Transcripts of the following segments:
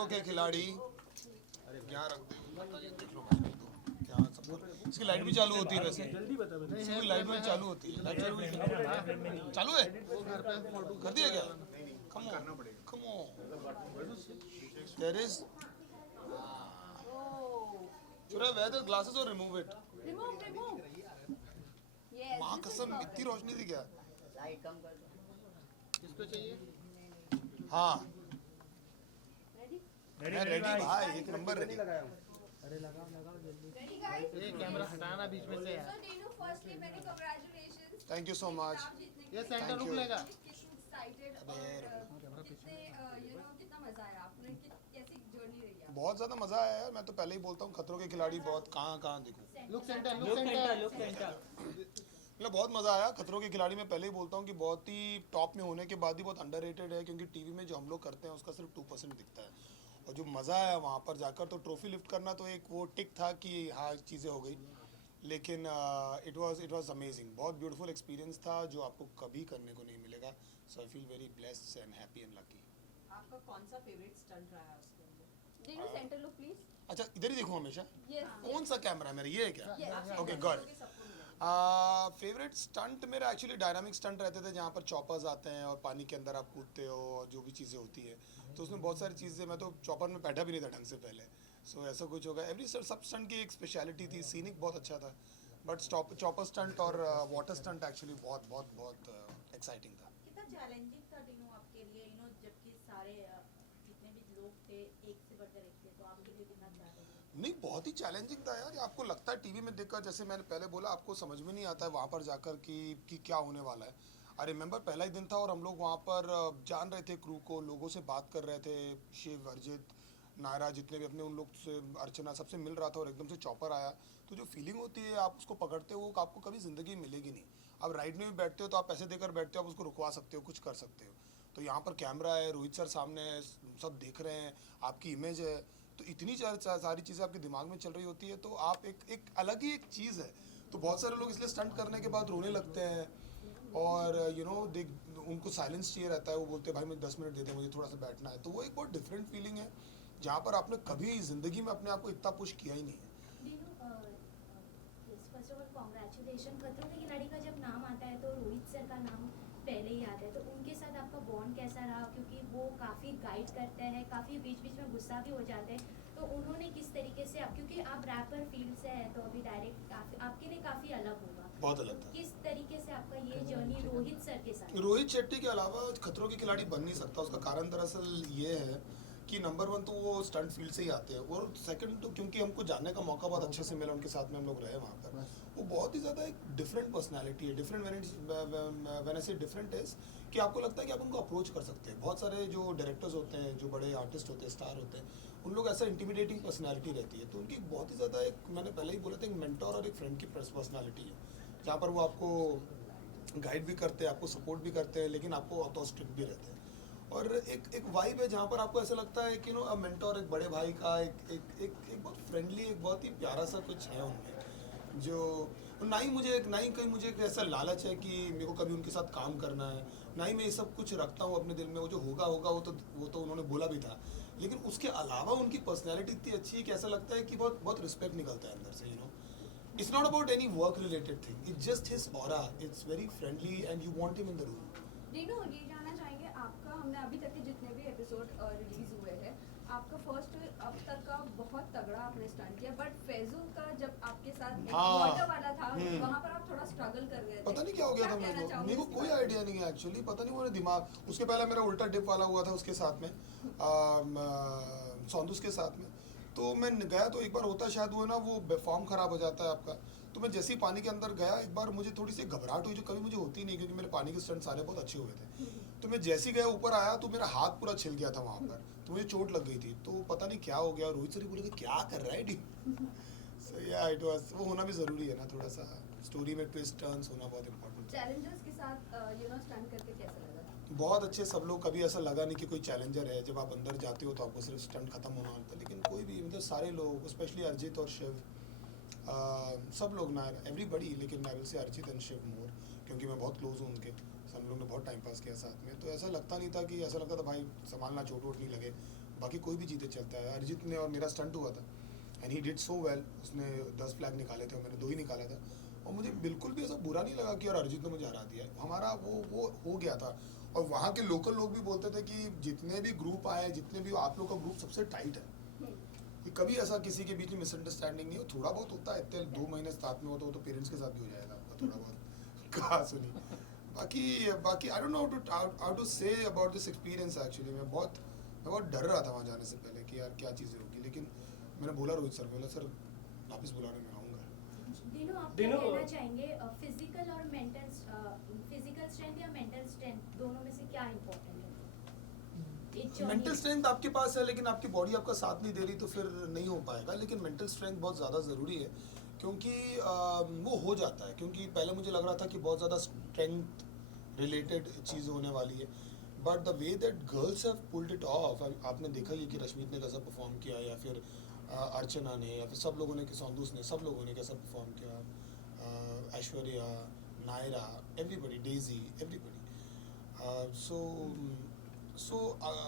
खतरों के खिलाड़ी क्या रख देख लो मैं तो क्या सब इसकी लाइट भी चालू होती है वैसे इसकी लाइट भी चालू होती है लाइट चालू है कर दिया क्या come on their is should I wear the glasses or remove it Remove. Yes. माँ this is कसम perfect. इतनी रोशनी थी क्या लाइट कम कर दो। किसको चाहिए? हाँ Ready? मैं रेडी भाई एक नंबर रेडी Ready, guys? ये कैमरा हटाना बीच में से So, यार। Dinu, firstly, many congratulations. Thank you so much आप जीतने के ये लिए सेंटर Thank रुक you. लेगा। कितने excited और कितने कितना मजा आया आपने कैसी जर्नी रही है बहुत ज़्यादा मज़ा आया यार मैं तो पहले ही बोलता हूँ खतरों के खिलाड़ी बहुत कहाँ दिखूँ लुक सेंटर। मतलब बहुत मज़ा आया खतरों के खिलाड़ी में पहले ही बोलता हूँ कि बहुत ही टॉप में होने के बाद ही बहुत अंडररेटेड है क्योंकि टीवी में जो हम लोग करते हैं उसका सिर्फ 2% दिखता है और जो मज़ा आया वहाँ पर जाकर तो ट्रॉफी लिफ्ट करना तो एक वो टिक था कि हाँ चीज़ें हो गई लेकिन इट वाज अमेजिंग बहुत ब्यूटीफुल एक्सपीरियंस था जो आपको कभी करने को नहीं मिलेगा so I feel very blessed and happy and lucky आपका कौन सा फेवरेट स्टंट रहा है उसके अंदर? Dinu, center look, please. अच्छा इधर ही देखूँ हमेशा Yes. कौन सा कैमरा है मेरा ये है क्या Yes. Okay good favourite stunt मेरा एक्चुअली डायनामिक स्टंट रहते थे जहाँ पर चॉपर्स आते हैं और पानी के अंदर आप कूदते हो और जो भी चीज़ें होती है तो उसमें बहुत सारी चीज़ें मैं तो चॉपर में बैठा भी नहीं था ढंग से पहले सो ऐसा कुछ होगा एवरी सब स्टंट की एक स्पेशलिटी थी सीनिक बहुत अच्छा था बट चॉपर स्टंट और वाटर स्टंट एक्चुअली बहुत एक्साइटिंग था कितना चैलेंजिंग था टीनू आपके लिए जबकि सारे जितने भी लोग थे एक से बढ़कर एक थे तो आपके लिए कितना चैलेंजिंग? नहीं बहुत ही चैलेंजिंग था यार आपको लगता है टीवी में देखकर जैसे मैंने पहले बोला आपको समझ में नहीं आता है वहाँ पर जाकर कि क्या होने वाला है आई रिमेंबर पहला ही दिन था और हम लोग वहाँ पर जान रहे थे क्रू को लोगों से बात कर रहे थे शिव अर्जित नायरा जितने भी अपने उन लोग से अर्चना सबसे मिल रहा था और एकदम से चॉपर आया तो जो फीलिंग होती है आप उसको पकड़ते हो वो आपको कभी ज़िंदगी में मिलेगी नहीं आप राइड में भी बैठते हो तो आप पैसे देकर बैठते हो आप उसको रुकवा सकते हो कुछ कर सकते हो तो यहाँ पर कैमरा है रोहित सर सामने है सब देख रहे हैं आपकी इमेज है तो इतनी सारी चीज़ें आपके दिमाग में चल रही होती है तो आप एक अलग ही एक चीज़ है तो बहुत सारे लोग इसलिए स्टंट करने के बाद रोने लगते हैं और देख उनको साइलेंस चाहिए रहता है वो बोलते हैं भाई मुझे 10 मिनट दे दे मुझे थोड़ा सा बैठना है तो वो एक बहुत डिफरेंट फीलिंग है जहाँ पर आपने कभी ज़िंदगी में अपने आप को इतना पुश किया ही नहीं है फर्स्ट ऑफ ऑल कॉन्ग्रेचुलेशन खतरों के खिलाड़ी का जब नाम आता है तो रोहित सर का नाम पहले ही आता है तो उनके साथ आपका बॉन्ड कैसा रहा क्योंकि वो काफ़ी गाइड करते हैं काफ़ी बीच बीच में गुस्सा भी हो जाते हैं तो उन्होंने किस तरीके से आप क्योंकि आप रैपर फील्ड से हैं तो अभी डायरेक्ट काफ़ी आपके लिए काफ़ी अलग होगा बहुत अलग था किस तरीके से आपका ये जर्नी रोहित सर के साथ रोहित शेट्टी के अलावा खतरों के खिलाड़ी बन नहीं सकता उसका कारण दरअसल ये है कि नंबर 1 तो वो स्टंट फील्ड से ही आते हैं और सेकंड तो क्योंकि हमको जानने का मौका बहुत अच्छे से मिला उनके साथ में हम लोग रहे वहाँ पर वो बहुत ही ज़्यादा एक डिफरेंट पर्सनालिटी है डिफरेंट व्हेन आई से डिफरेंट इज कि आपको लगता है कि आप उनको अप्रोच कर सकते हैं बहुत सारे जो डायरेक्टर्स होते हैं जो बड़े आर्टिस्ट होते हैं स्टार होते हैं उन लोग ऐसा इंटिमिडेटिंग पर्सनैलिटी रहती है तो उनकी बहुत ही ज़्यादा एक मैंने पहले ही बोला था एक मेंटोर और एक फ्रेंड की पर्सनैलिटी है जहाँ पर वो आपको गाइड भी करते हैं आपको सपोर्ट भी करते हैं लेकिन आपको ऑथोस्टिक भी रहते हैं और एक वाइब है जहाँ पर आपको ऐसा लगता है कि मेंटोर एक बड़े भाई का एक बहुत फ्रेंडली एक बहुत ही प्यारा सा कुछ है उनमें जो ना ही कहीं मुझे एक ऐसा लालच है कि मेरे को कभी उनके साथ काम करना है ना ही मैं ये सब कुछ रखता हूँ अपने दिल में वो जो होगा वो तो उन्होंने बोला भी था लेकिन उसके अलावा उनकी पर्सनैलिटी इतनी अच्छी है कि ऐसा लगता है कि बहुत रिस्पेक्ट निकलता है अंदर से it's not about any work related thing it's just his aura it's very friendly and you want him in the room Dinu, ये जानना चाहेंगे आपका हमने अभी तक के जितने भी एपिसोड रिलीज हुए हैं आपका फर्स्ट अब तक का बहुत तगड़ा आपने स्टंट किया बट फैजुल का जब आपके साथ वाटर वाला था वहाँ पर आप थोड़ा स्ट्रगल कर रहे थे पता नहीं क्या हो गया था मेरे को कोई आइडिया नहीं है एक्चुअली पता नहीं मेरे दिमाग उसके पहले मेरा उल्टा डिप वाला हुआ था उसके साथ में सौंदुस के साथ में तो मैं गया तो एक बार होता है शायद वो ना वो फॉर्म खराब हो जाता है आपका तो मैं जैसे ही पानी के अंदर गया एक बार मुझे थोड़ी सी घबराहट हुई जो कभी मुझे होती नहीं क्योंकि मेरे पानी के स्टंट सारे बहुत अच्छे हुए थे तो मैं जैसे ही गया ऊपर आया तो मेरा हाथ पूरा छिल गया था वहाँ पर तो मुझे चोट लग गई थी तो पता नहीं क्या हो गया रोहित सर बोले क्या कर रहा है डी सो या इट वाज वो होना भी ज़रूरी है ना थोड़ा सा स्टोरी में ट्विस्ट टर्न्स होना बहुत इंपॉर्टेंट चैलेंजर्स के साथ स्टंट करके कैसा लगा बहुत अच्छे सब लोग कभी ऐसा लगा नहीं कि कोई चैलेंजर है जब आप अंदर जाते हो तो आपको सिर्फ स्टंट खत्म होना होता है लेकिन कोई भी मतलब सारे लोग स्पेशली अर्जित और शिव सब लोग ना एवरीबडी लेकिन मैं विल से अर्जित एंड शिव मोर क्योंकि मैं बहुत क्लोज हूँ उनके हम लोग ने बहुत टाइम पास किया साथ में तो ऐसा लगता नहीं था कि ऐसा लगता था भाई संभालना चोट वोट नहीं लगे बाकी कोई भी जीते चलता है। अरिजीत ने और मेरा स्टंट हुआ था and he did so well, उसने 10 फ्लैग निकाले थे और मैंने 2 ही निकाला था, और मुझे बिल्कुल भी ऐसा बुरा नहीं लगा कि यार अरिजीत ने मुझे हरा दिया। हमारा वो हो गया था। और वहाँ के लोकल लोग भी बोलते थे कि जितने भी ग्रुप आए, जितने भी आप लोग का ग्रुप सबसे टाइट है, कि कभी ऐसा किसी के बीच में मिसअंडरस्टैंडिंग नहीं हो। थोड़ा बहुत होता है, इतने 2 महीने साथ में हो तो पेरेंट्स के साथ भी हो जाएगा आपका थोड़ा बहुत कहा सुनी। बाकी I don't know how to say about this experience. Actually मैं बहुत डर रहा था वहाँ जाने से पहले कि यार क्या चीज़ें होगी, लेकिन मैंने बोला रोहित सर, बोला सर वापस बुलाने में आऊँगा। दिनों आप क्या कहना चाहेंगे, फिजिकल और फिजिकल स्ट्रेंथ या मेंटल स्ट्रेंथ दोनों में से क्या इम्पोर्टेंट है? मेंटल स्ट्रेंथ आपके पास है लेकिन आपकी बॉडी आपका साथ नहीं दे रही तो फिर नहीं हो पाएगा। लेकिन मेंटल स्ट्रेंथ बहुत ज़्यादा ज़रूरी है, क्योंकि वो हो जाता है। क्योंकि पहले मुझे लग रहा था कि बहुत ज़्यादा स्ट्रेंथ रिलेटेड चीज़ होने वाली है, but the way that girls have pulled it of, आपने देखा ही है कि रश्मित ने कैसा परफॉर्म किया, या फिर अर्चना ने, या फिर सब लोगों ने, सौंदूस ने, सब लोगों ने कैसा परफॉर्म किया, Aishwarya, Naira, everybody, Daisy, everybody. So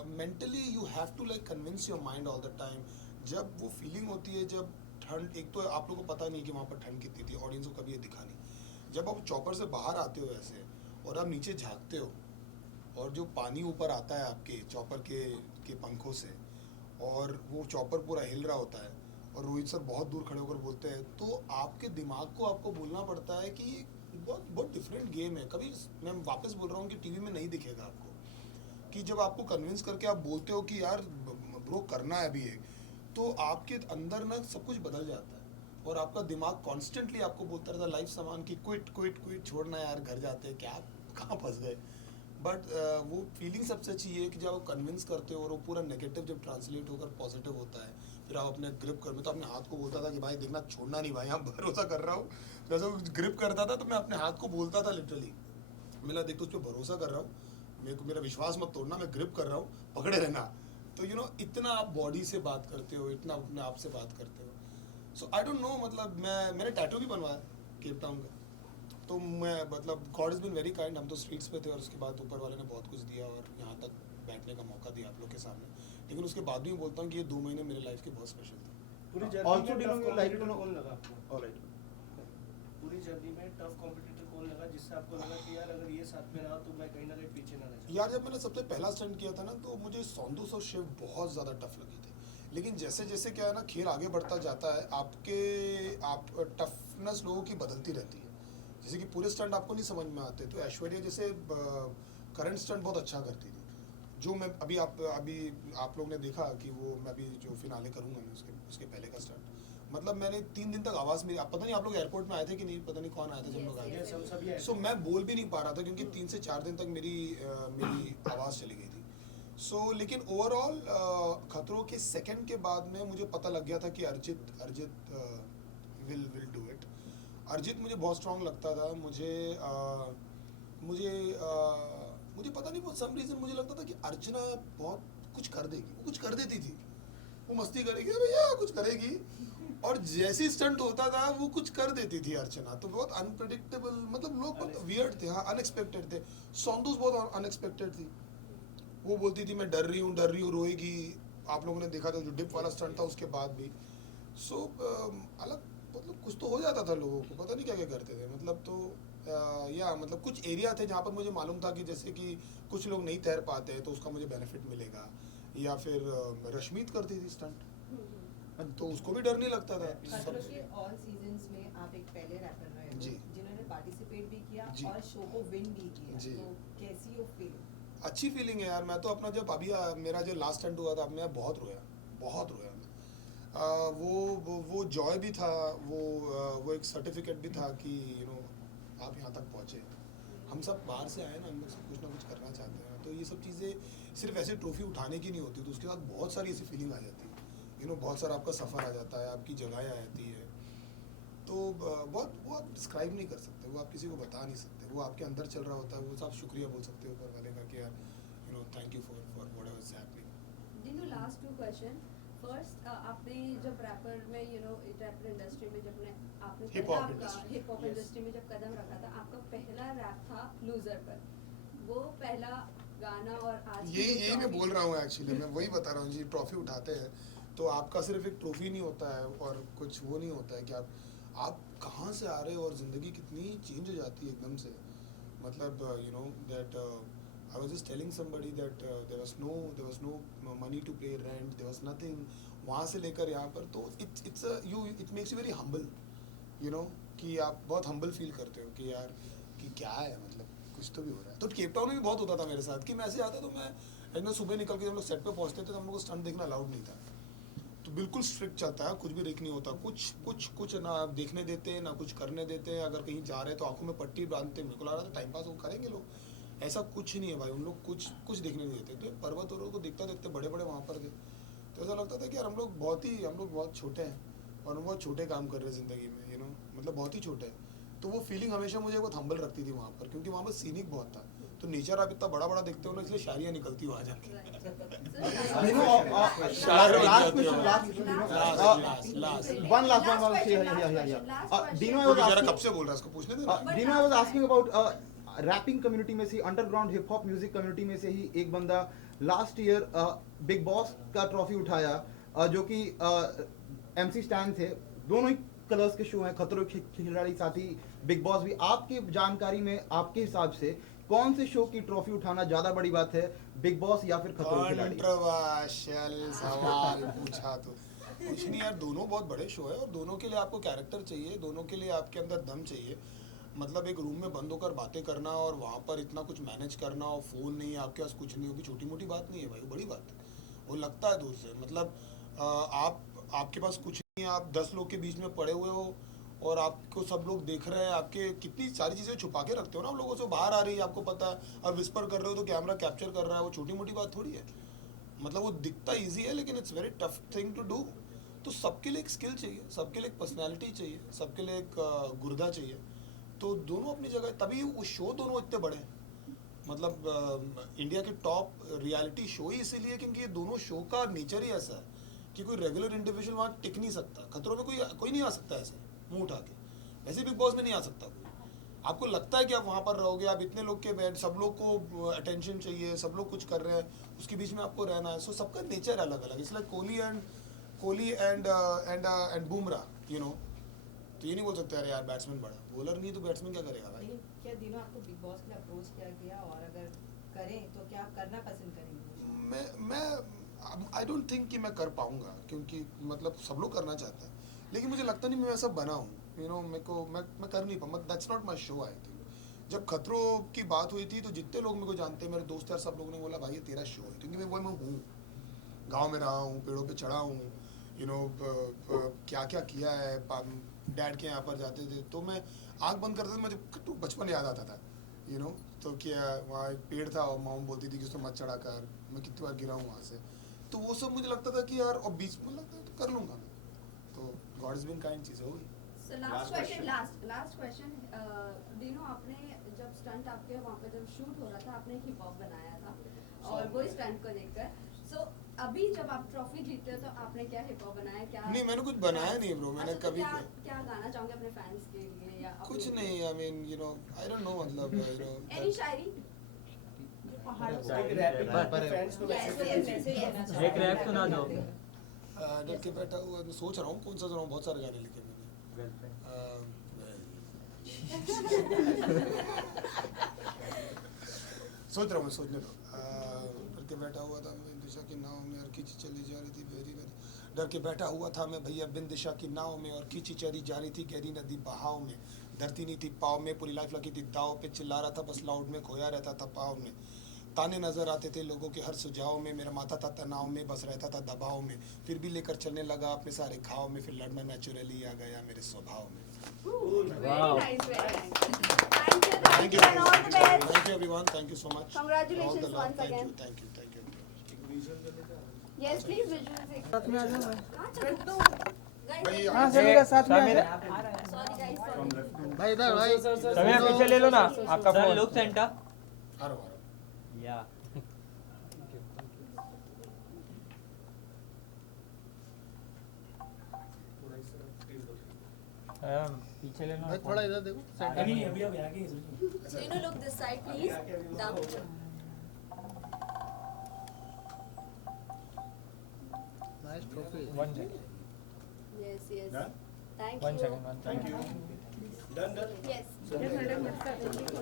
mentally you have to like convince your mind all the time. जब वो फीलिंग होती है, जब ठंड, एक तो आप लोगों को पता नहीं कि वहाँ पर ठंड कितनी थी, ऑडियंस को कभी ये दिखा नहीं। जब आप चॉपर से बाहर आते हो ऐसे और आप नीचे झाँकते हो और जो पानी ऊपर आता है आपके चॉपर के पंखों से, और वो चॉपर पूरा हिल रहा होता है, और रोहित सर बहुत दूर खड़े होकर बोलते हैं, तो आपके दिमाग को आपको बोलना पड़ता है कि बहुत डिफरेंट गेम है। कभी मैं वापस बोल रहा हूँ कि टीवी में नहीं दिखेगा आपको, कि जब आपको कन्विंस करके आप बोलते हो कि यार ब्रो करना है अभी एक, तो आपके अंदर ना सब कुछ बदल जाता है और आपका दिमाग कॉन्स्टेंटली आपको बोलता रहता है लाइफ सामान की क्विट छोड़ना यार, घर जाते हैं, क्या कहाँ फंस गए। बट वो फीलिंग सबसे अच्छी है कि जब आप कन्विंस करते हो और वो पूरा नेगेटिव जब ट्रांसलेट होकर पॉजिटिव होता है, फिर आप अपने ग्रिप कर, मैं तो अपने हाथ को बोलता था कि भाई देखना छोड़ना नहीं भाई, यहाँ भरोसा कर रहा हूँ। जैसे वो ग्रिप करता था तो मैं अपने हाथ को बोलता था लिटरली, मेरा देख तो उस पर भरोसा कर रहा हूँ, मेरे को मेरा विश्वास मत तोड़ना, मैं ग्रिप कर रहा हूँ, पकड़े रहना। तो यू नो इतना आप बॉडी से बात करते हो, इतना अपने आप से बात करते हो। सो आई डोंट नो, मतलब मैंने टैटू भी बनवाया केप टाउन का, तो मैं मतलब God is been very kind. हम तो स्ट्रीट्स पे थे और उसके बाद ऊपर वाले ने बहुत कुछ दिया और यहाँ तक बैठने का मौका दिया आप लोग के सामने। लेकिन उसके बाद भी मैं बोलता हूँ कि ये 2 महीने मेरे लाइफ के बहुत स्पेशल थे। पूरी Also, जर्नी do में you tough like competitor to- कौन लगा आपको? Alright. पूरी जर्नी में टफ कॉम्पिटिटर कौन लगा जिससे आपको लगा कि यार अगर ये साथ में रहा तो मैं कहीं ना कहीं पीछे ना रह जाऊं? यार जब मैंने सबसे पहला स्टंट किया था ना, तो मुझे सौंदूस और शिव बहुत ज़्यादा टफ लगी थी। लेकिन जैसे जैसे क्या है ना, खेल आगे बढ़ता जाता है, आप टफनेस लोगों की बदलती रहती है। जैसे कि पूरे स्टंट आपको नहीं समझ में आते, तो ऐश्वर्या जैसे करंट स्टंट बहुत अच्छा करती थी, जो मैं अभी आप लोग ने देखा कि वो मैं अभी जो फिनाले करूँगा मैं उसके पहले का स्टंट, मतलब मैंने 3 दिन तक आवाज़ मेरी, पता नहीं आप लोग एयरपोर्ट में आए थे कि नहीं, पता नहीं कौन आया था जब लोग आए थे। Yes, हम सभी आए थे। सो मैं बोल भी नहीं पा रहा था क्योंकि 3 से 4 दिन तक मेरी आवाज़ चली गई थी। सो लेकिन ओवरऑल खतरों के सेकंड के बाद में मुझे पता लग गया था कि अर्जित विल डू इट। अर्जित मुझे बहुत स्ट्रांग लगता था। मुझे पता नहीं, फॉर सम रीज़न मुझे लगता था कि अर्चना बहुत कुछ कर देगी, वो कुछ कर देती थी, वो मस्ती करेगी भैया कुछ करेगी, और जैसे स्टंट होता था वो कुछ कर देती थी अर्चना। तो बहुत अनप्रेडिक्टेबल, मतलब लोग बहुत वियर्ड थे, हाँ अनएक्सपेक्टेड थे। सौंदूस बहुत अनएक्सपेक्टेड थी, वो बोलती थी मैं डर रही हूँ रोएगी। आप लोगों ने देखा था जो डिप वाला स्टंट था उसके बाद भी। सो अलग मतलब कुछ तो हो जाता था लोगों को, पता नहीं क्या क्या करते थे, मतलब तो या मतलब कुछ एरिया थे जहाँ पर मुझे मालूम था कि जैसे कि कुछ लोग नहीं तैर पाते हैं तो उसका मुझे बेनिफिट मिलेगा, या फिर रश्मित करती थी स्टंट तो उसको भी डर नहीं लगता था। खतरों के ऑल सीजन्स में आप एक पहले रैपर रहे जी। हो जिन्होंने पार्टिसिपेट भी किया जी। और शो को विन भी किया, जी। तो कैसी हो फील? अच्छी फीलिंग है यार। मैं तो अपना जब अभी मेरा जो लास्ट स्टंट हुआ था, मैं बहुत रोया मैं। वो जॉय भी था, वो एक सर्टिफिकेट भी था कि यू नो आप यहाँ तक पहुँचे। हम सब बाहर से आए ना, हम लोग सब कुछ ना कुछ करना चाहते हैं, तो ये सब चीज़ें सिर्फ ऐसे ट्रॉफी उठाने की नहीं होती, तो उसके साथ बहुत सारी ऐसी फीलिंग आ जाती है, यू नो बहुत सारा आपका सफ़र आ जाता है, आपकी जगहें आ जाती है, तो वो आप डिस्क्राइब नहीं कर सकते, वो आप किसी को बता नहीं सकते, वो आपके अंदर चल रहा होता है, वो आप शुक्रिया बोल सकते हो ऊपर वाले का कि यार you know thank you for whatever is happening. जिनको लास्ट 2 क्वेश्चन, फर्स्ट आपने जब रैपर में रैपर इंडस्ट्री में जब आपने Hip hop industry. Hip hop Yes. Industry में जब कदम रखा था, आपका पहला रैप था लूजर पर। वो पहला गाना और आज की यही जो यही मैं trophy- बोल रहा हूँ एक्चुअली, मैं वही बता रहा हूँ जी। ट्रॉफी उठाते हैं तो आपका सिर्फ एक ट्रॉफी नहीं होता है और कुछ वो नहीं होता है कि आप कहाँ से आ रहे हो और ज़िंदगी कितनी चेंज हो जाती है एकदम से। मतलब you know that I was just telling somebody that there was no money to pay rent, there was nothing. वहाँ से लेकर यहाँ पर तो it makes you very humble, you know, कि आप बहुत हम्बल फील करते हो कि यार कि क्या है, मतलब कुछ तो भी हो रहा है। तो केप टाउन में भी बहुत होता था मेरे साथ कि मैं ऐसे आता तो मैं एकदम सुबह निकल के जब हम लोग सेट पे पहुंचते थे तो हम लोग को स्टंट देखना अलाउड नहीं था। तो बिल्कुल स्ट्रिक्ट चलता है, कुछ भी देख नहीं होता, कुछ ना देखने देते ना कुछ करने देते। अगर कहीं जा रहे तो आंखों में पट्टी बांधते, मेरे को लग रहा था टाइम पास वो करेंगे लोग, ऐसा कुछ नहीं है भाई। उन लोग कुछ देखने नहीं देते। तो पर्वत और को देखता देखते बड़े बड़े वहाँ पर थे, तो ऐसा लगता था कि यार हम लोग बहुत छोटे हैं और हम बहुत छोटे काम कर रहे हैं ज़िंदगी में, यू नो, मतलब बहुत ही छोटे हैं। तो वो फीलिंग हमेशा मुझे बहुत हम्बल रखती थी वहाँ पर, क्योंकि वहाँ पर सीनिक बहुत था। तो नेचर आप इतना बड़ा बड़ा देखते हो ना, इसलिए शायरियाँ निकलती वहाँ जाके। One last one. Yeah. Dino, I was जरा asking. कब से बोल रहा है, इसको पूछने देना। Dino, I was asking about rapping community में से, underground hip hop music community में से ही एक बंदा लास्ट ईयर बिग बॉस का ट्रॉफी उठाया, जो कि MC स्टैन थे। दोनों ही कलर्स के शो हैं, खतरों के खिलाड़ी साथ ही बिग बॉस भी। आपकी जानकारी में, आपके हिसाब से कौन से शो की ट्रॉफी उठाना ज्यादा बड़ी बात है, बिग बॉस या फिर खतरों के खिलाड़ी? कंट्रोवर्शियल सवाल पूछा तो कुछ नहीं यार, दोनों बहुत बड़े शो है और दोनों के लिए आपको कैरेक्टर चाहिए, दोनों के लिए आपके अंदर दम चाहिए। मतलब एक रूम में बंद होकर बातें करना और वहाँ पर इतना कुछ मैनेज करना और फ़ोन नहीं, आपके पास कुछ नहीं होगी, छोटी मोटी बात नहीं है भाई, बड़ी बात है। वो लगता है दूर से, मतलब आपके पास कुछ नहीं है, आप 10 लोग के बीच में पड़े हुए हो और आपको सब लोग देख रहे हैं, आपके कितनी सारी चीज़ें छुपा के रखते हो ना आप लोगों से, बाहर आ रही है, आपको पता है। अब विस्पर कर रहे हो तो कैमरा कैप्चर कर रहा है, वो छोटी मोटी बात थोड़ी है। मतलब वो दिखता ईजी है लेकिन it's very tough thing to do. तो सबके लिए एक स्किल चाहिए, सबके लिए एक पर्सनैलिटी चाहिए, सबके लिए एक गुर्दा चाहिए। तो दोनों अपनी जगह, तभी वो शो दोनों इतने बड़े हैं। मतलब इंडिया के टॉप रियलिटी शो ही इसीलिए क्योंकि ये दोनों शो का नेचर ही ऐसा है कि कोई रेगुलर इंडिविजुअल वहाँ टिक नहीं सकता। खतरों में कोई नहीं आ सकता ऐसे मुंह उठा के, वैसे बिग बॉस में नहीं आ सकता कोई। आपको लगता है कि आप वहाँ पर रहोगे, आप इतने लोग के बैठ, सब लोग को अटेंशन चाहिए, सब लोग कुछ कर रहे हैं, उसके बीच में आपको रहना है। सो सबका नेचर अलग अलग, इसलिए Kohli and Bumrah, you know. तो ये नहीं बोल सकते अरे यार बैट्समैन बड़ा, बॉलर नहीं तो बैट्समैन क्या करेगा भाई। लेकिन क्या दिनों आपको बिग बॉस के लिए अप्रोच किया गया, और अगर करें तो क्या आप करना पसंद करेंगे? मैं आई डोंट थिंक कि मैं कर पाऊंगा, क्योंकि मतलब सब लोग करना चाहता है लेकिन मुझे लगता नहीं मैं वैसा बना हूँ, यू नो। मैं कर नहीं पाऊंगा, that's not my show. I think जब खतरों की बात हुई थी तो जितने लोग मेरे को जानते हैं, मेरे दोस्त यार, सब लोगों ने बोला भाई ये तेरा शो है, क्योंकि मैं हूँ, गाँव में रहा हूँ, पेड़ों पर चढ़ा हूँ, यू नो, क्या क्या किया है। डैड के यहाँ पर जाते थे तो मैं आँख बंद करता था, मुझे तो बचपन याद आता था, यू नो। तो क्या वहाँ एक पेड़ था और माँ बोलती थी कि उसको मत चढ़ा कर, मैं कितनी बार गिरा हूँ वहाँ से। तो वो सब मुझे लगता था कि यार, और बीच में लगता है तो कर लूँगा मैं। तो गॉड इज बीन काइंड, चीज़ हो गई। So last question, दिनों आपने जब स्टंट आपके वहाँ पे जब शूट हो रहा था, आपने हिप हॉप बनाया था और वो स्टंट को देखकर, so अभी जब आप ट्रॉफी जीतते हो तो आपने क्या हिप हॉप बनाया? क्या नहीं, मैंने कुछ बनाया नहीं ब्रो, मैंने अच्छा, तो कभी क्या गाना चाहोगे अपने फैंस के लिए या कुछ नहीं। I mean you know, I don't no, मतलब यू नो, एनी शायरी? एक रैप सुना दो। डर के बैठा हुआ, मैं सोच रहा हूँ कौन सा सुनाऊँ, बहुत सारे गाने लिखे मैंने। सोच रहा हूँ, मैं सोचने दो। डर के बैठा हुआ था मैं दिशा की नाव में और खींची चली जा रही थी गहरी नदी। डर के बैठा हुआ था मैं भैया बिन दिशा की नाव में और खींची चली जा रही थी गहरी नदी बहाव में। धरती नहीं थी पाव में, पूरी लाइफ लगी थी दाव पे, चिल्ला रहा था बस लाउड में, खोया रहता था पाव में। ताने नजर आते थे लोगों के हर सुझाव में, मेरा माथा था तनाव में, बस रहता था दबाव में। फिर भी लेकर चलने लगा अपने सारे घाव में, फिर लड़ना नेचुरली आ गया मेरे स्वभाव में। Very nice, very nice. Thank you, and all the best. thank you everyone, thank you so much. Congratulations All the love. once Thank again. you, thank you, thank you. Yes, please visuals एक। साथ में आ जाओ। हाँ, चलो। Guys, भाई, एक- हाँ, समीरा साथ में Sorry guys, sorry. भाई इधर भाई। समीरा पीछे ले लो ना आपका फोन। Look centre. आ रहा हूँ। या। पीछे ले लो। थोड़ा इधर देखो। So you know, look this side, please. Down. 1 second. Yes, yes. Done? Thank One you. second. Thank you. Done, done. Yes.